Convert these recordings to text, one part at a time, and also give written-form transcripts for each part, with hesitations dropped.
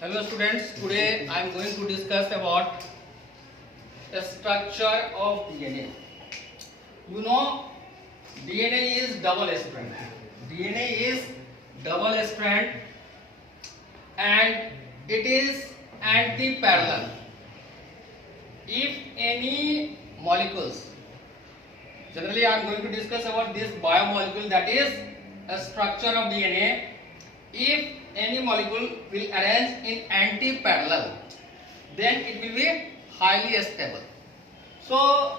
Hello students, today I am going to discuss about the structure of DNA. You know, DNA is double strand. DNA is double strand and it is antiparallel. If any molecules, generally I am going to discuss about this biomolecule, that is a structure of DNA. If any molecule will arrange in antiparallel, then it will be highly stable. So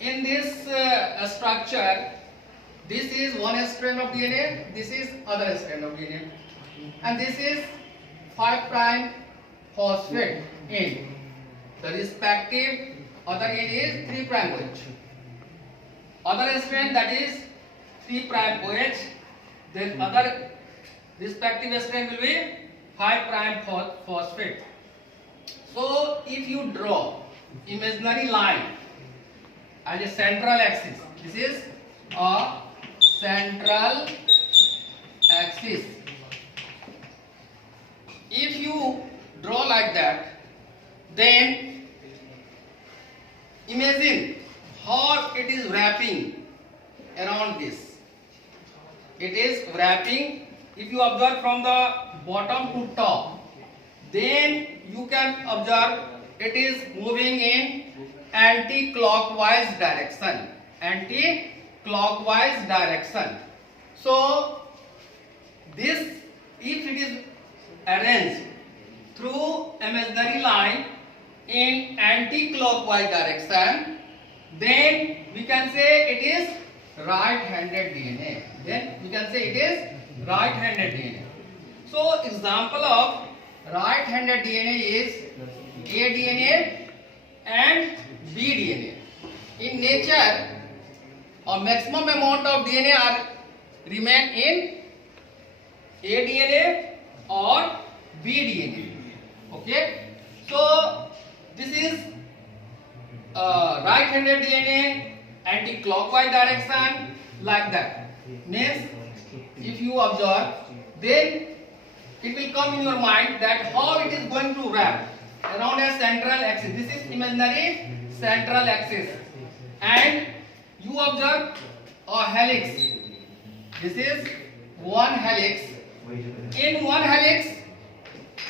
in this structure, this is one strand of DNA, this is other strand of DNA, and this is 5' phosphate end. The respective other end is 3' OH. Other strand, that is 3' OH. Then other respective strand will be 5' phosphate. So if you draw imaginary line as a central axis, this is a central axis. If you draw like that, then imagine how it is wrapping around this. It is wrapping. If you observe from the bottom to top, then you can observe it is moving in anti-clockwise direction. Anti-clockwise direction. So this, if it is arranged through imaginary line in anti-clockwise direction, then we can say it is right-handed DNA. Then we can say it is right-handed DNA. So example of right-handed DNA is ADNA and BDNA. In nature, a maximum amount of DNA are remain in ADNA or BDNA. Okay. So this is right-handed DNA, anti-clockwise direction, like that. Means if you observe, then it will come in your mind that how it is going to wrap around a central axis. This is imaginary central axis, and you observe a helix. This is one helix. In one helix,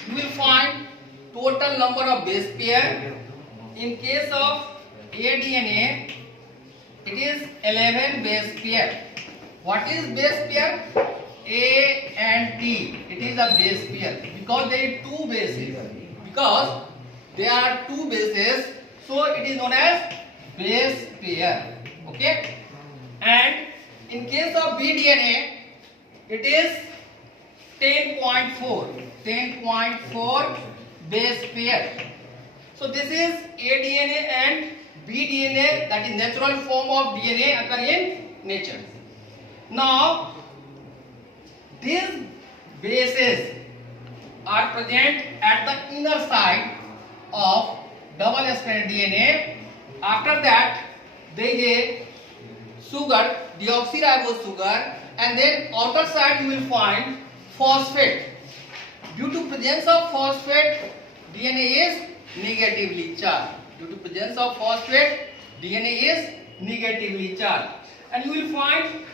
you will find total number of base pair. In case of ADNA, it is 11 base pair. What is base pair? A and T. It is a base pair because there are two bases. Because there are two bases, so it is known as base pair. Okay. And in case of BDNA, it is 10.4. 10.4 base pair. So this is ADNA and BDNA, that is natural form of DNA occur in nature. Now these bases are present at the inner side of double-stranded DNA. After that, there is a sugar, deoxyribose sugar, and then outer side you will find phosphate. Due to presence of phosphate, DNA is negatively charged. Due to presence of phosphate, DNA is negatively charged, and you will find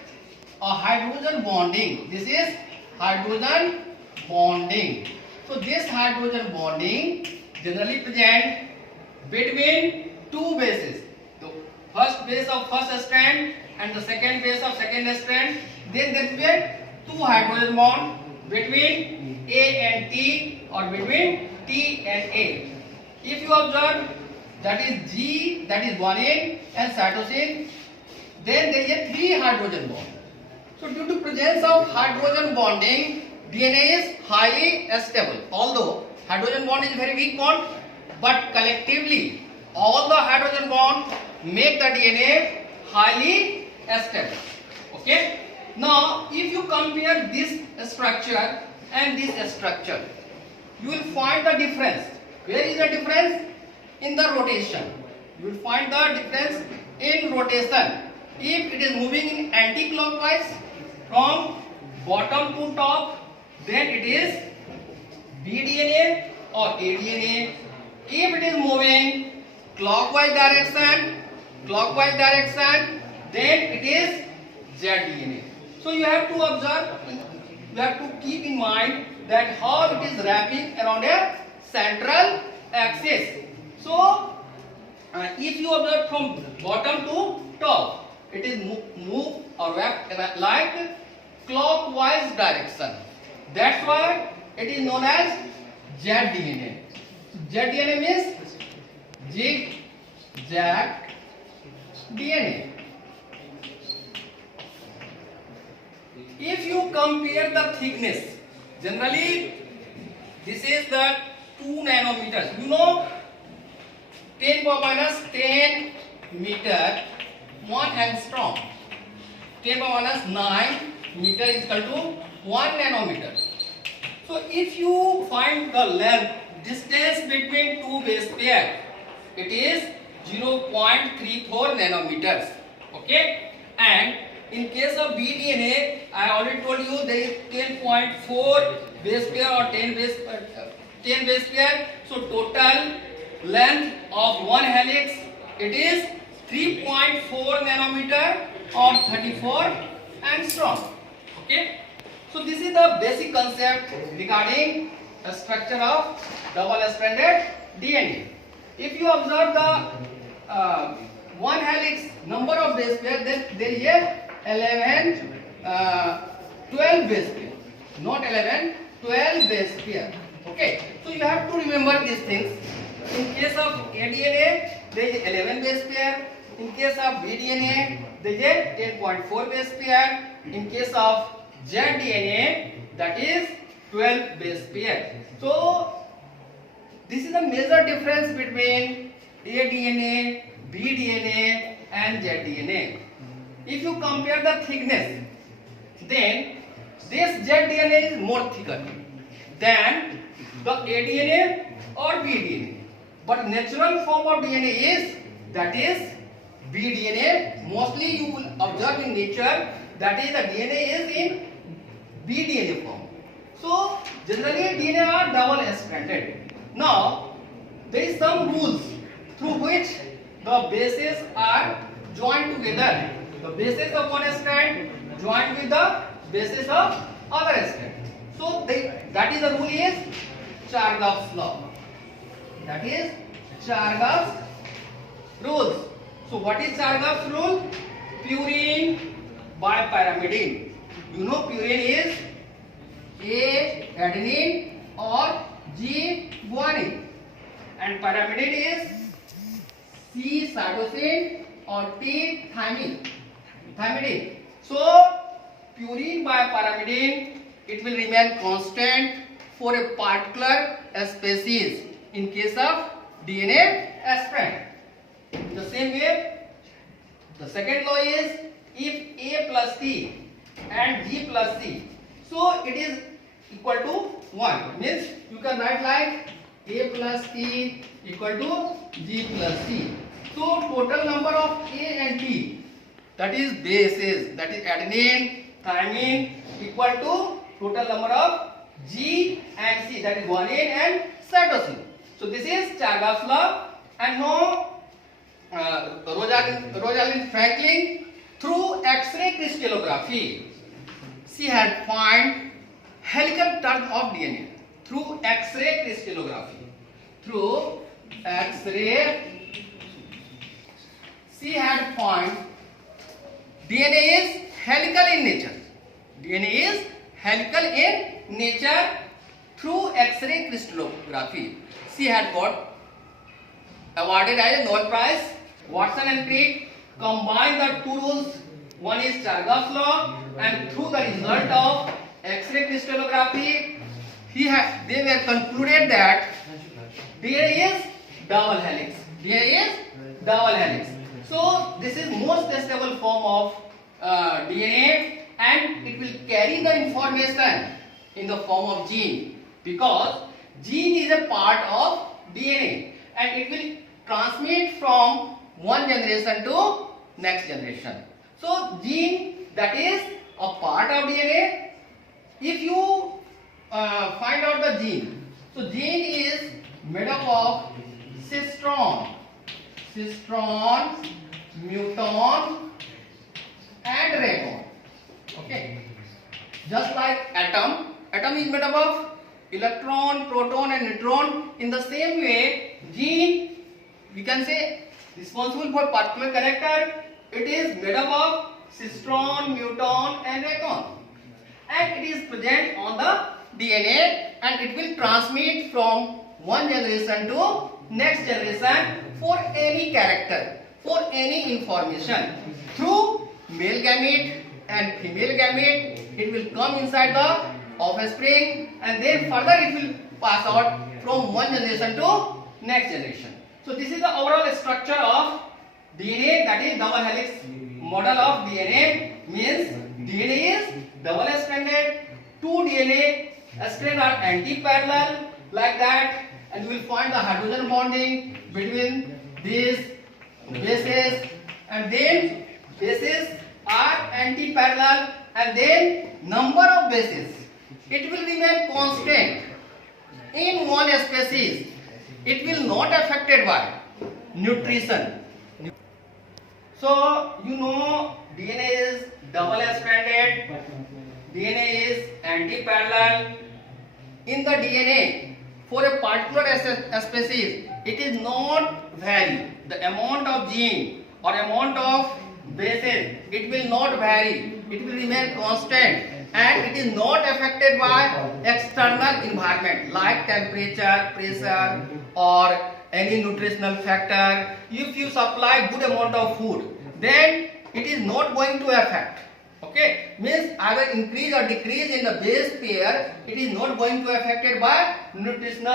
a hydrogen bonding. This is hydrogen bonding. So this hydrogen bonding generally present between two bases. The first base of first strand and the second base of second strand. Then there will be two hydrogen bond between A and T or between T and A. If you observe, that is G, that is guanine and cytosine, then there is a 3 hydrogen bond. So due to presence of hydrogen bonding, DNA is highly stable. Although hydrogen bond is very weak bond, but collectively all the hydrogen bond make the DNA highly stable. Okay. Now if you compare this structure and this structure, you will find the difference. Where is the difference? In the rotation. You will find the difference in rotation. If it is moving in anti-clockwise from bottom to top, then it is BDNA or ADNA. If it is moving clockwise direction, then it is ZDNA. So you have to observe, you have to keep in mind that how it is wrapping around a central axis. So if you observe from bottom to top, it is move or wrap like clockwise direction. That's why it is known as ZDNA. ZDNA means zigzag DNA. If you compare the thickness, generally this is the 2 nanometers. You know 10 power minus 10 meter 1 angstrom. 10 power minus 9 meter is equal to 1 nanometer. So if you find the length, distance between two base pair, it is 0.34 nanometers. Okay, and in case of BDNA, I already told you there is 10.4 base pair or 10 base pair. So total length of one helix, it is 3.4 nanometer or 34 angstrom. Okay, so this is the basic concept regarding the structure of double-stranded DNA. If you observe the one helix number of base pair, then there is a 12 base pair, not 11, 12 base pair. Okay, so you have to remember these things. In case of ADNA, there is 11 base pair. In case of BDNA, there is 10.4 base pair. In case of ZDNA, that is 12 base pair. So this is the major difference between ADNA, BDNA and ZDNA. If you compare the thickness, then this ZDNA is more thicker than the ADNA or BDNA. But natural form of DNA is, that is BDNA. Mostly you will observe in nature that is the DNA is in BDNA form. So generally DNA are double stranded. Now there is some rules through which the bases are joined together. The bases of one strand joined with the bases of other strand. So that is the rule is Chargaff's law. That is Chargaff's rules. So what is Chargaff's rule? Purine by pyrimidine. You know purine is A adenine or G guanine, and pyrimidine is C cytosine or T thymine. So purine by pyrimidine, it will remain constant for a particular species in case of DNA strand. The same way, the second law is if A plus T and G plus C, so it is equal to 1. Means you can write like A plus T equal to G plus C. So total number of A and T, that is bases, that is adenine, thymine, equal to total number of G and C, that is guanine and cytosine. So this is Chargaff's law. And now Rosalind Franklin, through X-ray crystallography, she had found helical turn of DNA through X-ray crystallography. Through X-ray, she had found DNA is helical in nature. DNA is helical in nature through X-ray crystallography. She had got awarded as a Nobel Prize. Watson and Crick combined the two rules. One is Chargaff's law, and through the result of X-ray crystallography, they were concluded that DNA is double helix. DNA is double helix. So this is most stable form of DNA, and it will carry the information in the form of gene, because gene is a part of DNA and it will transmit from one generation to next generation. So gene, that is a part of DNA, if you find out the gene, so gene is made up of cistron, muton and recon. Okay, just like atom is made up of electron, proton and neutron. In the same way, gene, we can say, responsible for particular character, it is made up of cistron, muton and recon, and it is present on the DNA, and it will transmit from one generation to next generation for any character, for any information. Through male gamete and female gamete, it will come inside the offspring, and then further it will pass out from one generation to next generation. So this is the overall structure of DNA, that is double helix model of DNA. Means DNA is double stranded, two DNA strands are antiparallel like that, and you will find the hydrogen bonding between these bases, and then bases are antiparallel, and then number of bases, it will remain constant in one species. It will not affected by nutrition. So you know DNA is double stranded, DNA is antiparallel. In the DNA, for a particular species, it is not vary. The amount of gene or amount of bases, it will not vary. It will remain constant, and it is not affected by external environment like temperature, pressure or any nutritional factor. If you supply good amount of food, then it is not going to affect. Okay, means either increase or decrease in the base pair, it is not going to affected by nutrition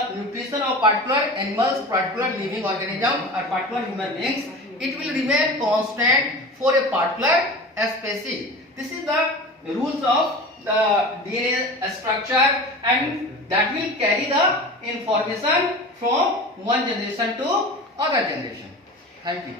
of particular animals, particular living organism or particular human beings. It will remain constant for a particular species. This is the rules of the DNA structure, and that will carry the information from one generation to other generation. Thank you.